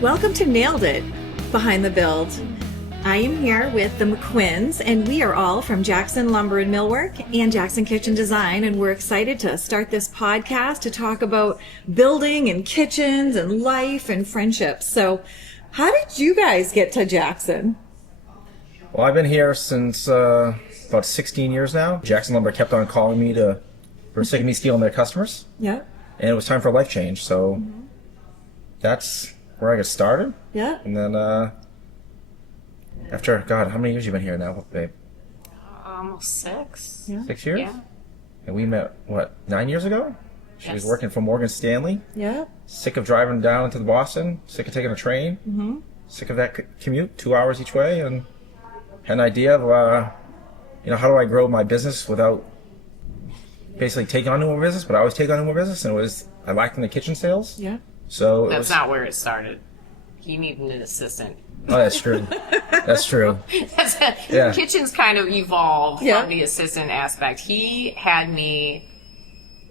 Welcome to Nailed It, Behind the Build. I am here with the McQuinns, and we are all from Jackson Lumber and Millwork and Jackson Kitchen Design, and we're excited to start this podcast to talk about building and kitchens and life and friendships. So, how did you guys get to Jackson? Well, I've been here since about 16 years now. Jackson Lumber kept on calling me for sick of me stealing their customers. Yeah. And it was time for a life change, so that's where I got started. Yeah. And then after, God, how many years you been here now, babe? Almost 6. Yeah. 6 years? Yeah. And we met, 9 years ago? She was Yes. working for Morgan Stanley. Yeah. Sick of driving down into Boston, sick of taking a train, sick of that commute, 2 hours each way, and had an idea of, how do I grow my business without basically taking on new business, but I always take on new business, and I lacked in the kitchen sales. Yeah. So That's not where it started. He needed an assistant. Oh, that's true. That's true. Yeah. Kitchen's kind of evolved Yeah. from the assistant aspect. He had me.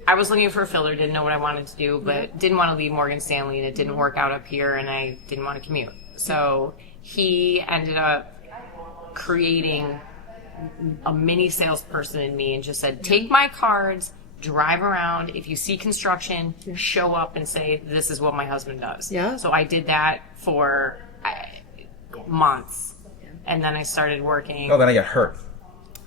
I was looking for a filler, didn't know what I wanted to do, but didn't want to leave Morgan Stanley, and it didn't work out up here, and I didn't want to commute. So he ended up creating a mini salesperson in me and just said, take my cards, drive around. If you see construction, show up and say, this is what my husband does. Yeah. So I did that for months. And then I started working. Oh, then I got hurt.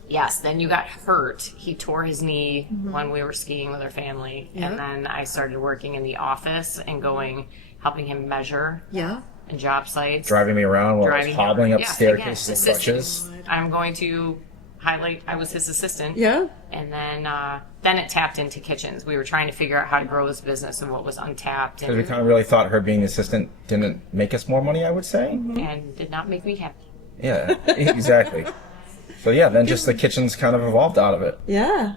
Yes, then you got hurt. He tore his knee when we were skiing with our family. Yeah. And then I started working in the office and helping him measure Yeah. in job sites. Driving me around while I was Driving hobbling him. up Yes, staircases and again, crutches. I'm going to highlight I was his assistant. Yeah. And then it tapped into kitchens. We were trying to figure out how to grow his business and what was untapped Because we and, kind of really thought her being the assistant didn't make us more money, I would say. and did not make me happy. Yeah, exactly. So yeah, then just the kitchens kind of evolved out of it. Yeah.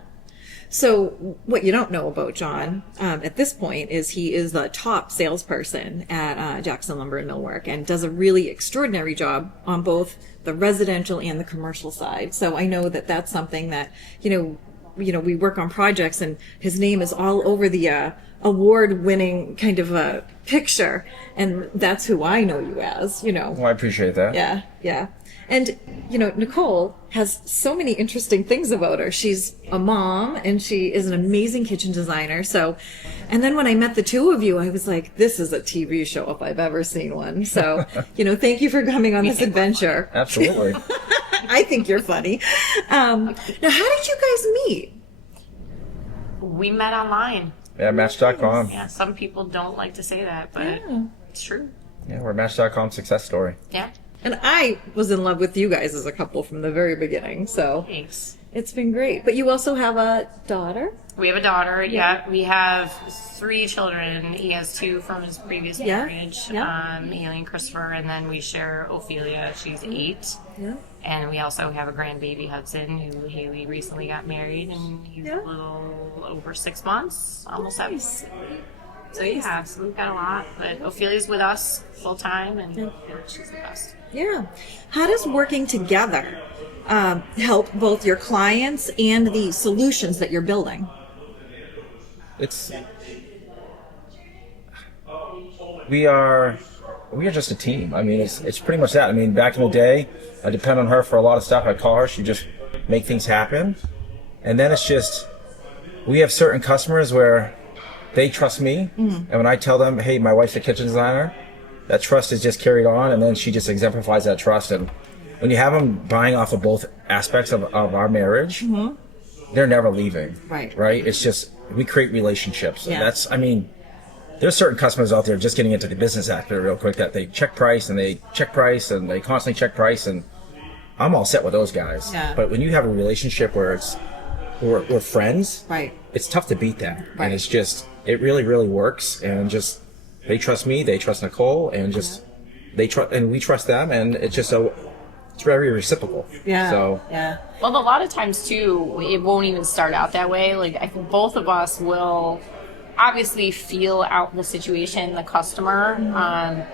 So what you don't know about John at this point is he is the top salesperson at Jackson Lumber and Millwork and does a really extraordinary job on both the residential and the commercial side. So I know that that's something that, we work on projects and his name is all over the award-winning kind of a picture. And that's who I know you as, Well, I appreciate that. Yeah, yeah. And, Nichole has so many interesting things about her. She's a mom and she is an amazing kitchen designer. So, and then when I met the two of you, I was like, this is a TV show if I've ever seen one. So, thank you for coming on this adventure. Absolutely. I think you're funny. Now, how did you guys meet? We met online. Yeah, Match.com. Yeah, some people don't like to say that, but Yeah. it's true. Yeah, we're a Match.com success story. Yeah. And I was in love with you guys as a couple from the very beginning. So Thanks. it's been great. But you also have a daughter? We have a daughter. Yeah. We have 3 children. He has 2 from his previous Yeah. marriage. Yeah. Haley and Christopher. And then we share Ophelia. She's 8. Yeah. And we also have a grandbaby, Hudson, who Haley recently got married, and he's Yeah. a little over 6 months, almost 7. Nice. So yeah, so we've got a lot. But Ophelia's with us full time, and she's the best. Yeah. How does working together help both your clients and the solutions that you're building? We are just a team. I mean, it's pretty much that. I mean, back in the day, I depend on her for a lot of stuff. I'd call her. She'd just make things happen. And then it's just, we have certain customers where they trust me. And when I tell them, hey, my wife's a kitchen designer, that trust is just carried on. And then she just exemplifies that trust. And when you have them buying off of both aspects of our marriage, they're never leaving. Right. Right? It's just, we create relationships. Yeah. And there's certain customers out there just getting into the business aspect real quick that they check price and they constantly check price, and I'm all set with those guys. Yeah. But when you have a relationship where we're friends, Right. it's tough to beat that. Right. And it's just, it really, really works. And just, they trust me, they trust Nichole, and just, and we trust them, and it's just it's very reciprocal. Yeah. So, Yeah. Well, a lot of times too, it won't even start out that way. Like I think both of us will obviously feel out the situation, the customer,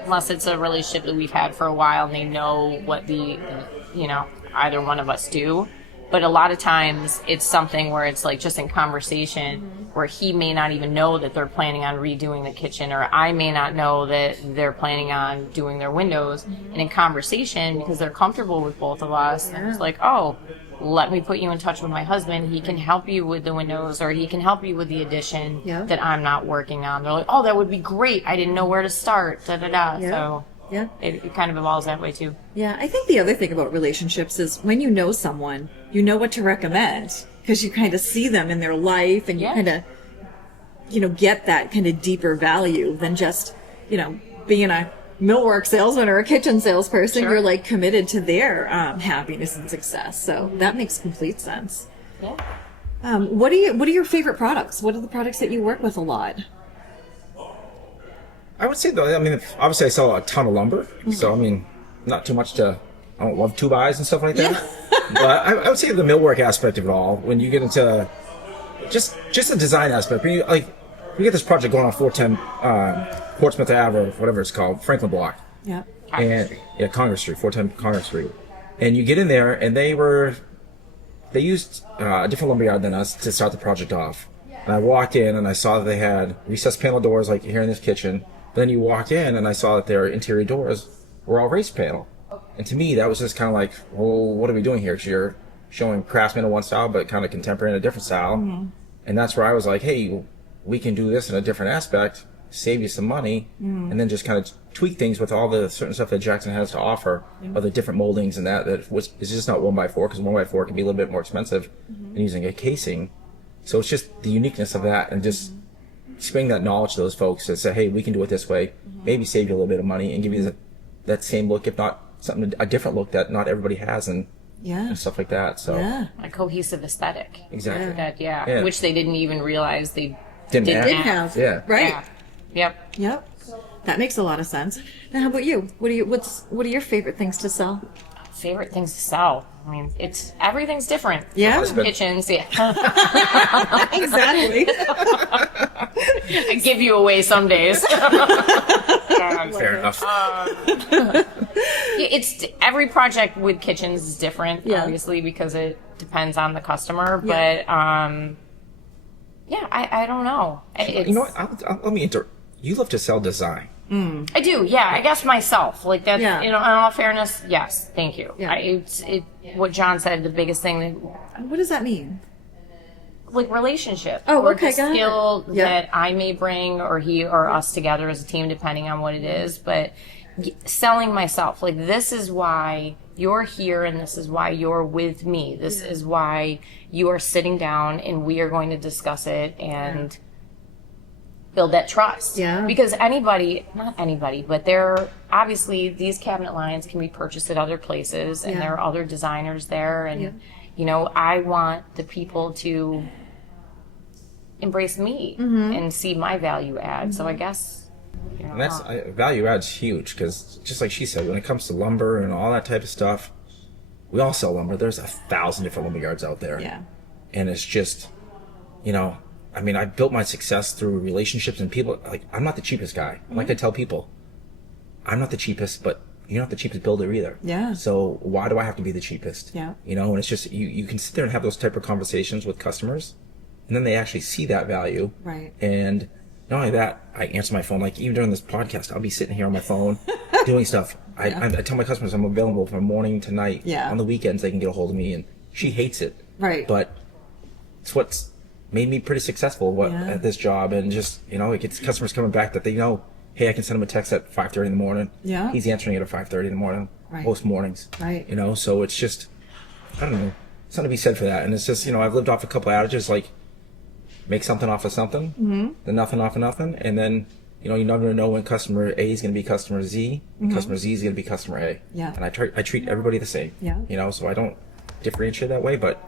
unless it's a relationship that we've had for a while and they know what either one of us do. But a lot of times it's something where it's like just in conversation where he may not even know that they're planning on redoing the kitchen, or I may not know that they're planning on doing their windows. And in conversation, because they're comfortable with both of us, and it's like, oh, let me put you in touch with my husband. He can help you with the windows, or he can help you with the addition that I'm not working on. They're like, oh, that would be great. I didn't know where to start. Da da da. Yeah. So it kind of evolves that way too. Yeah, I think the other thing about relationships is when you know someone, you know what to recommend because you kind of see them in their life and you kind of, get that kind of deeper value than just, being a millwork salesman or a kitchen salesperson. Sure. You're like committed to their happiness and success. So that makes complete sense. Yeah. What are your favorite products? What are the products that you work with a lot? I would say though, obviously I sell a ton of lumber, so not too much I don't love 2x and stuff like that. But I would say the millwork aspect of it all, when you get into just the design aspect, we get this project going on 410 Portsmouth Ave, or whatever it's called, Franklin Block. Yeah. And Congress Street, 410 Congress Street. And you get in there, and they used a different lumberyard than us to start the project off. And I walked in, and I saw that they had recessed panel doors like here in this kitchen. But then you walked in, and I saw that their interior doors were all raised panel. And to me, that was just kind of like, well, what are we doing here? Because you're showing craftsman in one style, but kind of contemporary in a different style. Mm-hmm. And that's where I was like, hey, we can do this in a different aspect, save you some money, and then just kind of tweak things with all the certain stuff that Jackson has to offer, of the different moldings and is just not 1x4, because 1x4 can be a little bit more expensive than using a casing. So it's just the uniqueness of that, and just spreading that knowledge to those folks to say, hey, we can do it this way, maybe save you a little bit of money and give you that same look, if not a different look that not everybody has, and stuff like that. So a cohesive aesthetic. Exactly. That, which they didn't even realize they didn't have. Yeah. Right. Yeah. Yep. That makes a lot of sense. Now, how about you? What are your favorite things to sell? Favorite things to sell? Everything's different. Yeah. Kitchens. Yeah. Exactly. I give you away some days. Fair enough. It's every project with kitchens is different, obviously, because it depends on the customer. But I don't know. You know what? Let me interrupt. You love to sell design. I do, I guess myself. Like that, in all fairness, yes, thank you. Yeah. What John said, the biggest thing What does that mean? like relationship. Oh, or okay, the got it. skill that I may bring, or he or us together as a team, depending on what it is. But selling myself, like, this is why you're here, and this is why you're with me. This is why you are sitting down, and we are going to discuss it and build that trust. Yeah. Because not anybody, but obviously these cabinet lines can be purchased at other places, and there are other designers there, and I want the people to embrace me and see my value add. So I guess and that's value add's huge, because just like she said, when it comes to lumber and all that type of stuff, we all sell lumber. There's 1,000 different lumber yards out there. Yeah. And it's just, I built my success through relationships and people. Like, I'm not the cheapest guy. Like I tell people, I'm not the cheapest, but you're not the cheapest builder either. Yeah. So why do I have to be the cheapest? Yeah. And it's just, you can sit there and have those type of conversations with customers, and then they actually see that value. Right. And not only that, I answer my phone. Like, even during this podcast, I'll be sitting here on my phone doing stuff. I tell my customers I'm available from morning to night. Yeah. On the weekends, they can get a hold of me, and she hates it. Right. But it's what's made me pretty successful at this job, and just, it gets customers coming back that they know, hey, I can send them a text at 5:30 in the morning. Yeah. He's answering it at 5:30 in the morning. Right. Most mornings. Right. So it's just, I don't know, something to be said for that. And it's just, I've lived off a couple adages, like, make something off of something, then nothing off of nothing, and then, you never know when customer A is going to be customer Z, and customer Z is going to be customer A. Yeah. And I treat everybody the same. Yeah. So I don't differentiate that way, but,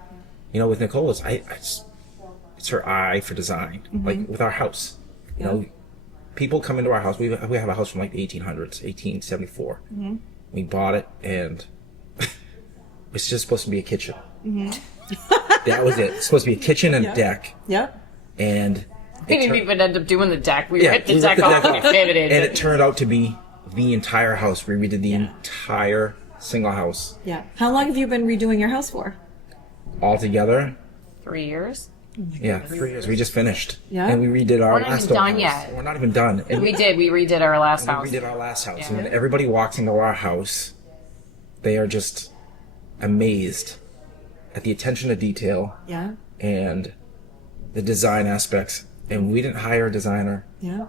with Nichole, it's her eye for design. Like, with our house, people come into our house. We have a house from like the 1800s, 1874. We bought it, and it's just supposed to be a kitchen. That was it. It's supposed to be a kitchen and a deck. Yep. And we didn't even end up doing the deck. We ripped the deck off and pivoted. And it turned out to be the entire house. We redid the entire single house. Yeah. How long have you been redoing your house for? all together. 3 years. Yeah, 3 years. We just finished. Yeah. And we redid our We're not last even done house. yet. We're not even done. And We redid our last house. we redid our last house. Yeah. And when everybody walks into our house, they are just amazed at the attention to detail Yeah. and the design aspects. And we didn't hire a designer. Yeah.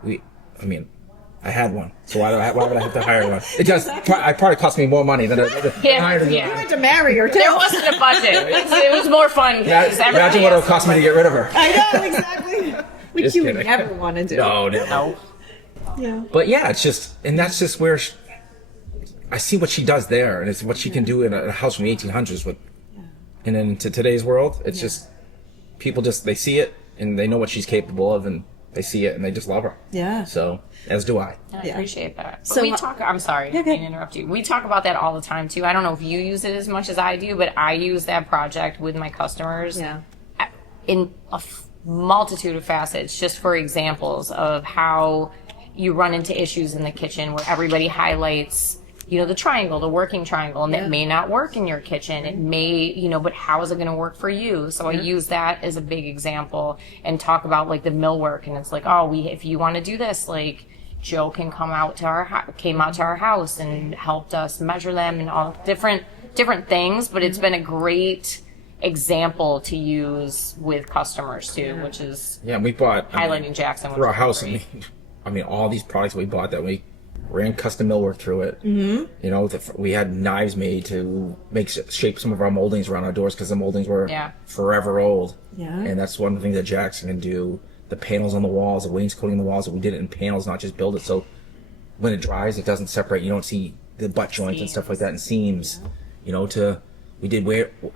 I had one, so why would I have to hire one? It probably cost me more money than I hired a Yeah. You had to marry her too. There wasn't a budget. It was more fun. because Imagine everybody what it would else- cost me to get rid of her. I know, exactly. Which Just you would kidding. never want to do. No. Yeah. But yeah, it's just, and that's just where I see what she does there, and it's what she can do in a house from the 1800s. And then to today's world, it's just people they see it and they know what she's capable of, and they see it and they just love her. Yeah. So as do I. I appreciate that. But So, we talk. I'm sorry, I didn't interrupt you. We talk about that all the time too. I don't know if you use it as much as I do, but I use that project with my customers Yeah. in a multitude of facets, just for examples of how you run into issues in the kitchen where everybody highlights, the triangle, the working triangle, and that may not work in your kitchen. It may, but how is it going to work for you? So I use that as a big example and talk about like the millwork. And it's like, if you want to do this, like Joe came out to our house and helped us measure them and all different things. But it's been a great example to use with customers too, which is We bought highlighting Jackson. through our house. All these products we bought that we ran custom millwork through it. Mm-hmm. We had knives made to shape some of our moldings around our doors because the moldings were forever old. Yeah. And that's one thing that Jackson can do. The panels on the walls, the wainscoting on the walls, we did it in panels, not just build it. So when it dries, it doesn't separate. You don't see the butt joints and stuff like that and seams. We did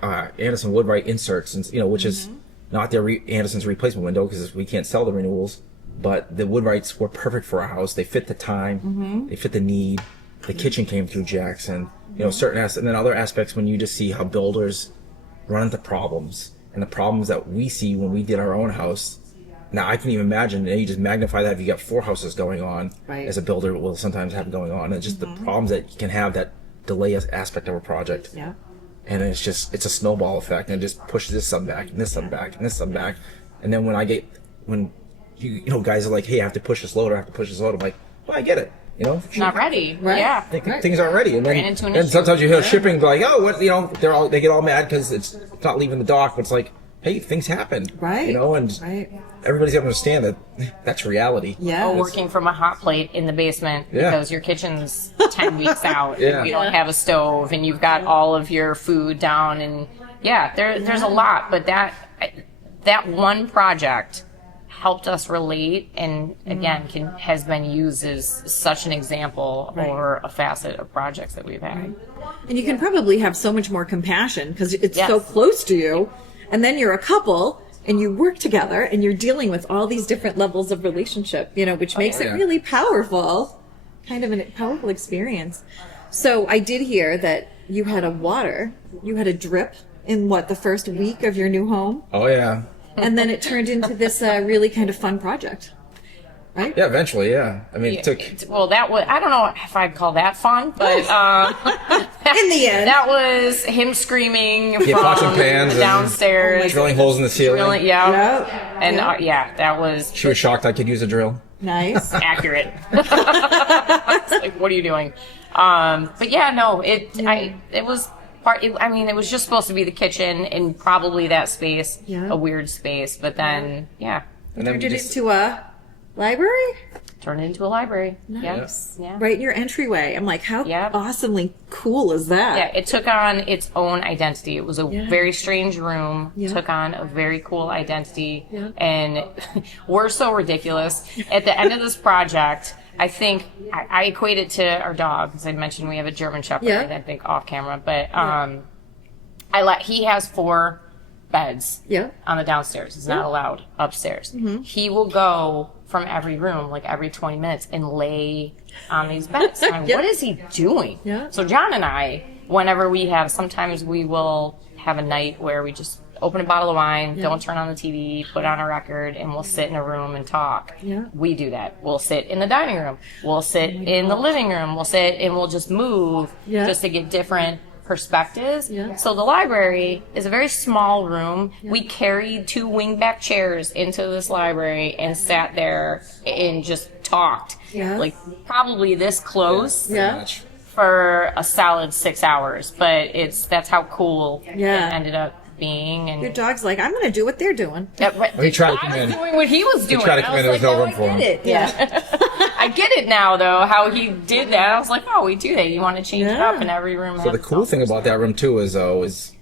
Anderson Woodwright inserts, and which is not Anderson's replacement window because we can't sell the renewals. But the Woodwrights were perfect for our house. They fit the time, they fit the need. The kitchen came through Jackson. Certain and then other aspects when you just see how builders run into problems and the problems that we see when we did our own house. Now I can even imagine. You just magnify that if you got 4 houses going on, as a builder will sometimes have going on, and just the problems that you can have that delay aspect of a project. Yeah. And it's a snowball effect, and it just pushes this some back, and this some back, and this some back. And then when guys are like, hey, I have to push this load, I'm like, well, I get it. not ready. Right. Yeah. Things aren't ready. And Ran into an then issue. sometimes you hear shipping like, oh, what, they get all mad because it's not leaving the dock. But it's like, hey, things happen. Right. And everybody's got to understand that that's reality. Yeah. Working from a hot plate in the basement because your kitchen's 10 weeks out. Yeah. You don't have a stove and you've got all of your food down. And there's a lot. But that one project helped us relate, and again has been used as such an example or a facet of projects that we've had. And you can probably have so much more compassion because it's Yes. so close to you. And then you're a couple and you work together and you're dealing with all these different levels of relationship, which makes it really powerful, kind of a powerful experience. So I did hear that you had a drip in the first week of your new home. Oh yeah. And then it turned into this really kind of fun project, right? Yeah, eventually, yeah. It took. That was, I don't know if I'd call that fun, but In the end. that was him screaming pots and from pans the and downstairs. drilling holes in the ceiling. And that was She was shocked I could use a drill. Nice. accurate. It's like, what are you doing? But it was part. It was just supposed to be the kitchen and probably that space, a weird space. But then, And then Turned we it just, into a library? turned it into a library. Nice. Yeah. Right in your entryway. I'm like, how Yeah. awesomely cool is that? Yeah, it took on its own identity. It was a very strange room, took on a very cool identity, and we're so ridiculous. At the end of this project, I think I equate it to our dog, as I mentioned, we have a German Shepherd, I think off camera, but he has 4 beds on the downstairs. It's not allowed upstairs. He will go from every room, like every 20 minutes, and lay on these beds. I'm like, what is he doing? So John and I, whenever sometimes we will have a night where we just open a bottle of wine, don't turn on the TV, put on a record, and we'll sit in a room and talk. We do that. We'll sit in the dining room. We'll sit in the living room. We'll sit and we'll just move just to get different perspectives. Yeah. So the library is a very small room. Yeah. We carried 2 wingback chairs into this library and sat there and just talked. Yeah. Like probably this close. Yeah. For a solid 6 hours, but that's how cool Yeah. it ended up being. And Your dog's like, I'm going to do what they're doing. He tried to come I was in. doing what he was doing. He tried to come in. There was no room for him. Yeah. I get it now, though, how he did that. I was like, oh, we do that. You want to change it up in every room. So the cool thing about that room, too, is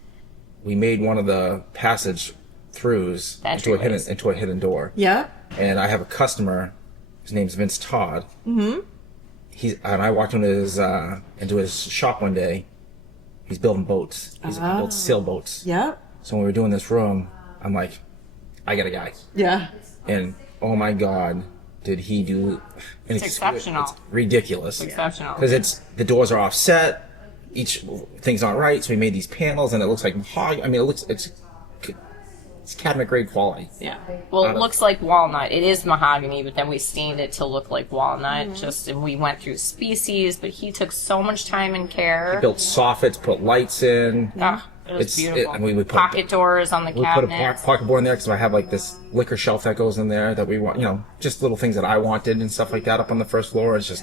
we made one of the passage throughs into a hidden door. Yeah. And I have a customer, his name's Vince Todd. Mm-hmm. And I walked into his shop one day. He's building boats. He builds sailboats. Yeah. So when we were doing this room, I'm like, I got a guy. Yeah. And oh my God, did he do? It's exceptional. It's ridiculous. It's exceptional. Because the doors are offset. Each thing's not right. So we made these panels, and it looks like mahogany. I mean, it's cabinet grade quality. Yeah. Well, it looks like walnut. It is mahogany, but then we stained it to look like walnut. And we went through species, but he took so much time and care. He built soffits, put lights in. It was beautiful. And we would put pocket doors on the cabinets. We put a pocket board in there because I have like this liquor shelf that goes in there that we want, just little things that I wanted and stuff like that up on the first floor. It's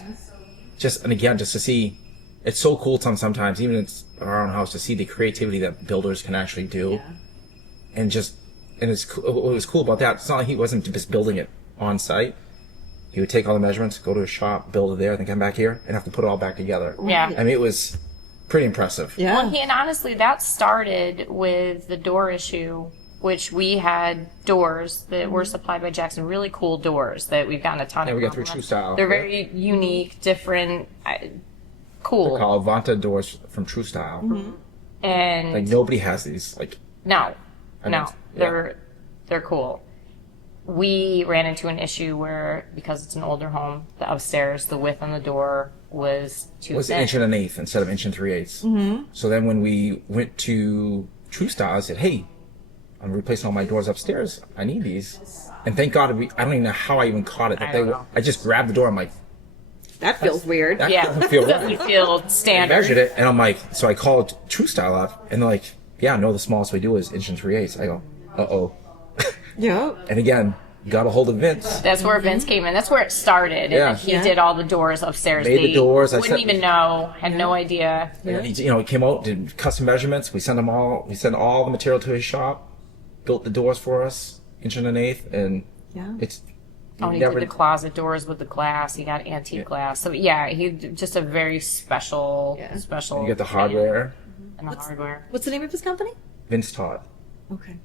just, and again, just to see, it's so cool sometimes, even in our own house, to see the creativity that builders can actually do. Yeah. And what was cool about that, it's not like he wasn't just building it on site. He would take all the measurements, go to his shop, build it there, then come back here and have to put it all back together. Yeah. I mean, it was pretty impressive. Yeah. Well, and honestly, that started with the door issue, which we had doors that were supplied by Jackson, really cool doors that we've gotten a ton of. Yeah, we got through True Style. They're very unique, different, cool. They're called Vanta doors from True Style. Mm-hmm. And like nobody has these. Like no, they're cool. We ran into an issue where, because it's an older home, the upstairs, the width on the door was too thin. An inch and an eighth instead of inch and 3/8. Mm-hmm. So then when we went to True Style, I said, hey, I'm replacing all my doors upstairs. I need these. And thank God, I don't even know how I even caught it. I just grabbed the door. I'm like, that feels weird. That yeah, doesn't feel right. Doesn't feel standard. I measured it, and I'm like, so I called True Style up, and they're like, yeah, no, the smallest we do is inch and 3/8. I go, uh-oh. Yeah. And again, got a hold of Vince. That's where Vince came in. That's where it started. Yeah. And he did all the doors upstairs. Made the doors. Wouldn't even know. Had no idea. Yeah. And he came out, did custom measurements. We sent all the material to his shop, built the doors for us, inch and an eighth, and it's. He did the closet doors with the glass. He got antique glass. So he just a very special. And you get the hardware. And the hardware. What's the name of his company? Vince Todd. Okay.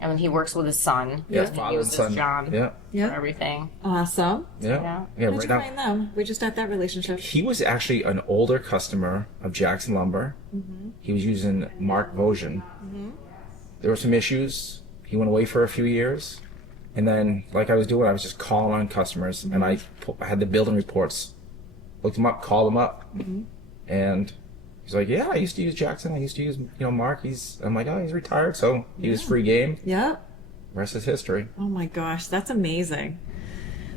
And then he works with his son. Yeah, He uses John for everything. Awesome. Yeah. How'd Right you now. find them? We just had that relationship. He was actually an older customer of Jackson Lumber. Mm-hmm. He was using Mark Vosgen. Mm-hmm. There were some issues. He went away for a few years. And then, like I was doing, I was just calling on customers. Mm-hmm. And I had the building reports. Looked them up, called them up. Mm-hmm. And he's like, yeah, I used to use Jackson. I used to use, Mark. I'm like, oh, he's retired, so he was free game. Yeah. Rest is history. Oh my gosh, that's amazing.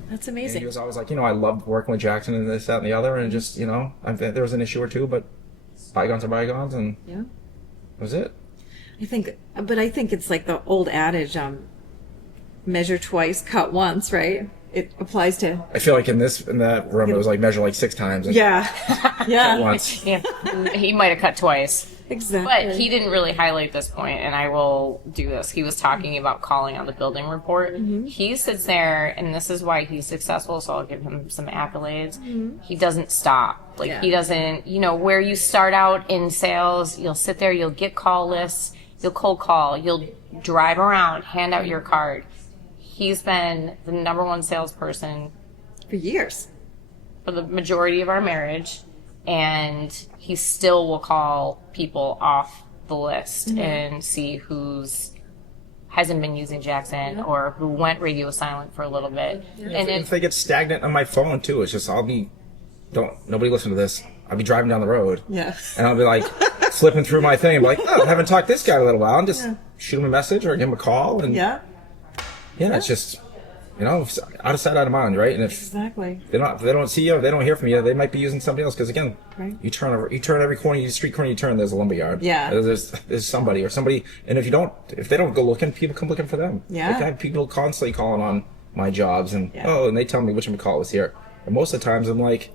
That's amazing. And he was always like, I loved working with Jackson and this, that, and the other, and just, there was an issue or two, but bygones are bygones, and that was it. I think it's like the old adage, measure twice, cut once, right? It applies to. I feel like in that room, it was like measure like 6 times. Yeah. Cut once. Yeah. He might have cut twice. Exactly. But he didn't really highlight this point, and I will do this. He was talking about calling on the building report. Mm-hmm. He sits there, and this is why he's successful, so I'll give him some accolades. Mm-hmm. He doesn't stop. He doesn't, where you start out in sales, you'll sit there, you'll get call lists, you'll cold call, you'll drive around, hand out your card. He's been the number one salesperson for years, for the majority of our marriage, and he still will call people off the list and see who's hasn't been using Jackson or who went radio silent for a little bit. Yeah. And if they get stagnant on my phone too, it's just nobody listen to this. I'll be driving down the road, and I'll be like flipping through my thing, like, oh, I haven't talked to this guy in a little while, and just shoot him a message or give him a call, and it's just, You know, out of sight, out of mind, right? And if Exactly. they don't see you, they don't hear from you, they might be using somebody else. Because again, Right. you turn every corner, street corner you turn, there's a lumberyard. Yeah. There's somebody, and if they don't go looking, people come looking for them. Yeah. Like, I have people constantly calling on my jobs, and and they tell me which call was here. And most of the times, I'm like,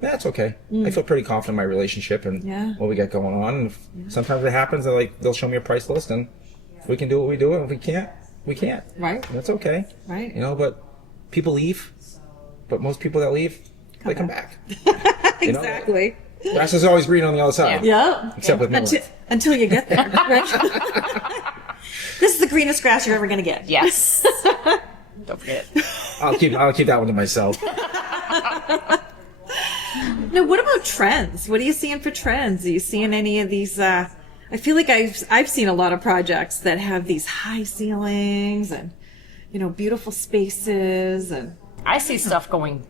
that's okay. I feel pretty confident in my relationship and what we got going on. And if sometimes it happens, they'll show me a price list, and if we can do it, we do it. If we can't, we can't. Right. And that's okay. Right. You know, but people leave. But most people that leave, they come back. Exactly. You know? Grass is always green on the other side. Yeah. Except with Millwork. Until you get there. Right? This is the greenest grass you're ever going to get. Yes. Don't forget. I'll keep that one to myself. Now, what about trends? What are you seeing for trends? Are you seeing any of these? I feel like I've seen a lot of projects that have these high ceilings and, you know, beautiful spaces and. I see stuff going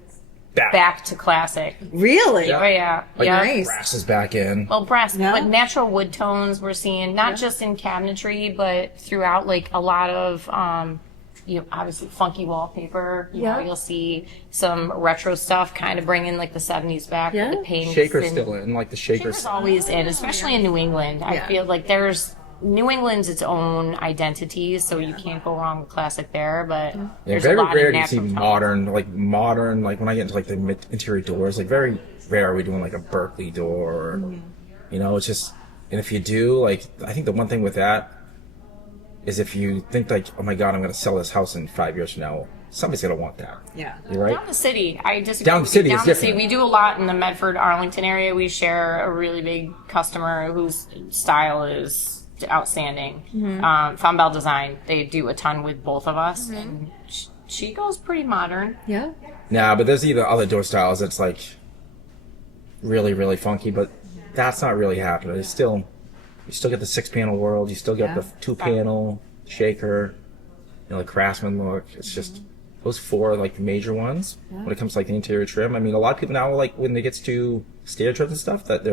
back to classic. Really? Oh, yeah. Like Yeah. Nice. Grass is back in. Well, brass, Yeah. but natural wood tones we're seeing, not just in cabinetry, but throughout, like a lot of, obviously funky wallpaper. You know, you'll see some retro stuff, kind of bringing like the 70s back. Yeah. The pinks. Shaker's and- still in, like the Shaker's. Shaker's always in, especially in New England. I feel like New England's its own identity, so you can't go wrong with classic there. But Yeah, there's very a lot rare of to see natural tones. modern, like when I get into like the interior doors, like very rare are we doing like a Berkeley door, or, you know, it's just, and if you do, like, I think the one thing with that is if you think like, oh my God, I'm going to sell this house in 5 years from now, somebody's going to want that. Yeah. You're right? Down the city, I disagree. Down the with you. city is Down the different. we do a lot in the Medford, Arlington area. We share a really big customer whose style is outstanding. Fombelle Design, they do a ton with both of us, and she goes pretty modern. Yeah. Nah, but there's either other door styles that's like really, really funky, but that's not really happening. You still get the 6-panel world. You still get the 2-panel shaker, you know, the Craftsman look. It's just those 4 like the major ones when it comes to like the interior trim. I mean, a lot of people now, like when it gets to stair treads and stuff, that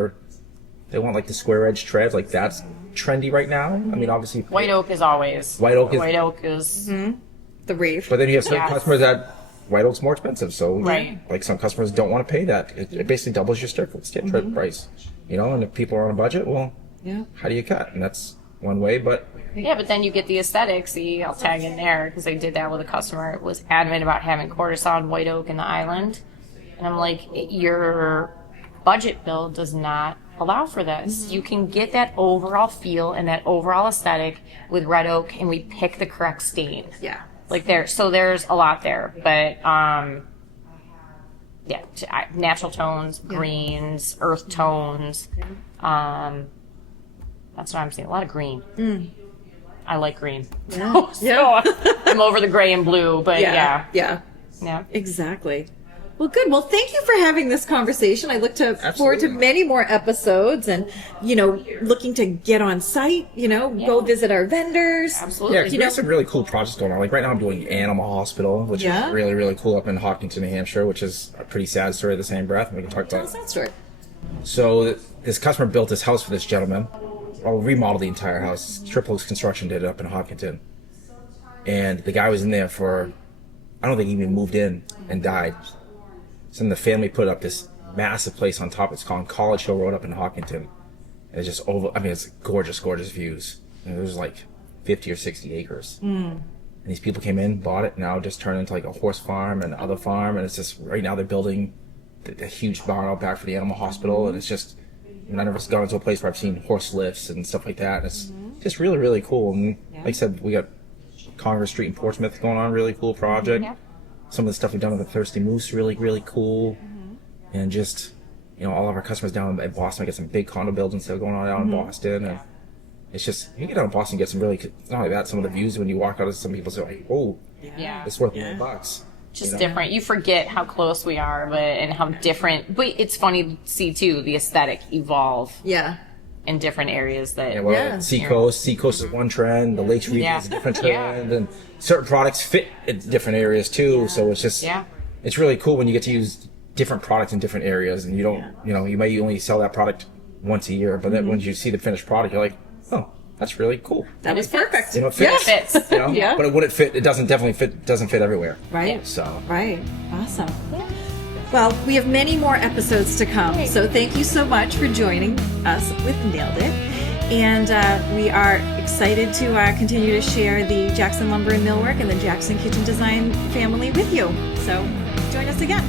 they want like the square edge treads. Like that's trendy right now. I mean, obviously White oak is always. White oak is. The reef. But then you have some Yes. customers that white oak's more expensive, so Right. like some customers don't want to pay that. It basically doubles your stair tread price, you know. And if people are on a budget, well, how do you cut? And that's one way. But Yeah, but then you get the aesthetic. See, I'll tag in there because I did that with a customer. It was adamant about having quarter solid white oak in the island, and I'm like, your budget bill does not allow for this. You can get that overall feel and that overall aesthetic with red oak, and we pick the correct stain. Yeah. Like there's a lot there, but natural tones, greens, earth tones. That's what I'm seeing. A lot of green. I like green. Yeah. So I'm over the gray and blue, but yeah. Yeah. Exactly. Well, good. Well, thank you for having this conversation. I look forward to many more episodes and, you know, looking to get on site, you know, go visit our vendors. Absolutely. yeah, 'cause we have some really cool projects going on. Like right now, I'm doing Animal Hospital, which is really, really cool up in Hopkinton, New Hampshire, which is a pretty sad story at the same breath. We can talk Tell about us that story. So this customer built this house for this gentleman, or remodeled the entire house. Triple Oaks Construction did it up in Hopkinton. And the guy was in there for, I don't think he even moved in and died. So then the family put up this massive place on top. It's called College Hill Road up in Hopkinton. And it's just it's gorgeous, gorgeous views. And it was like 50 or 60 acres. And these people came in, bought it, now just turned into like a horse farm and other farm. And it's just, right now they're building the huge barn out back for the animal hospital. And it's just, I've never gone into a place where I've seen horse lifts and stuff like that. And it's just really, really cool. And like I said, we got Congress Street in Portsmouth going on, really cool project. Yeah. Some of the stuff we've done with the Thirsty Moose, really, really cool. And just, you know, all of our customers down in Boston, I got some big condo buildings that are going on out in Boston. And it's just, you get out in Boston and get some really, not only that, some of the views when you walk out, some people say, like, oh, Yeah. it's worth $1,000. Just you know? different. You forget how close we are, and how different. But it's funny to see too the aesthetic evolve Yeah. in different areas. That Seacoast is one trend. The Lakes region is a different trend, and certain products fit in different areas too. So it's just, it's really cool when you get to use different products in different areas, and you don't, you know, you may only sell that product once a year, but then when you see the finished product, you're like, oh, that's really cool. That was perfect. You know, it fits. It fits. You know, Yeah. but it wouldn't fit. It doesn't definitely fit. Doesn't fit everywhere. Right. So Right. Awesome. Well, we have many more episodes to come. So thank you so much for joining us with Nailed It. And we are excited to continue to share the Jackson Lumber and Millwork and the Jackson Kitchen Design family with you. So join us again.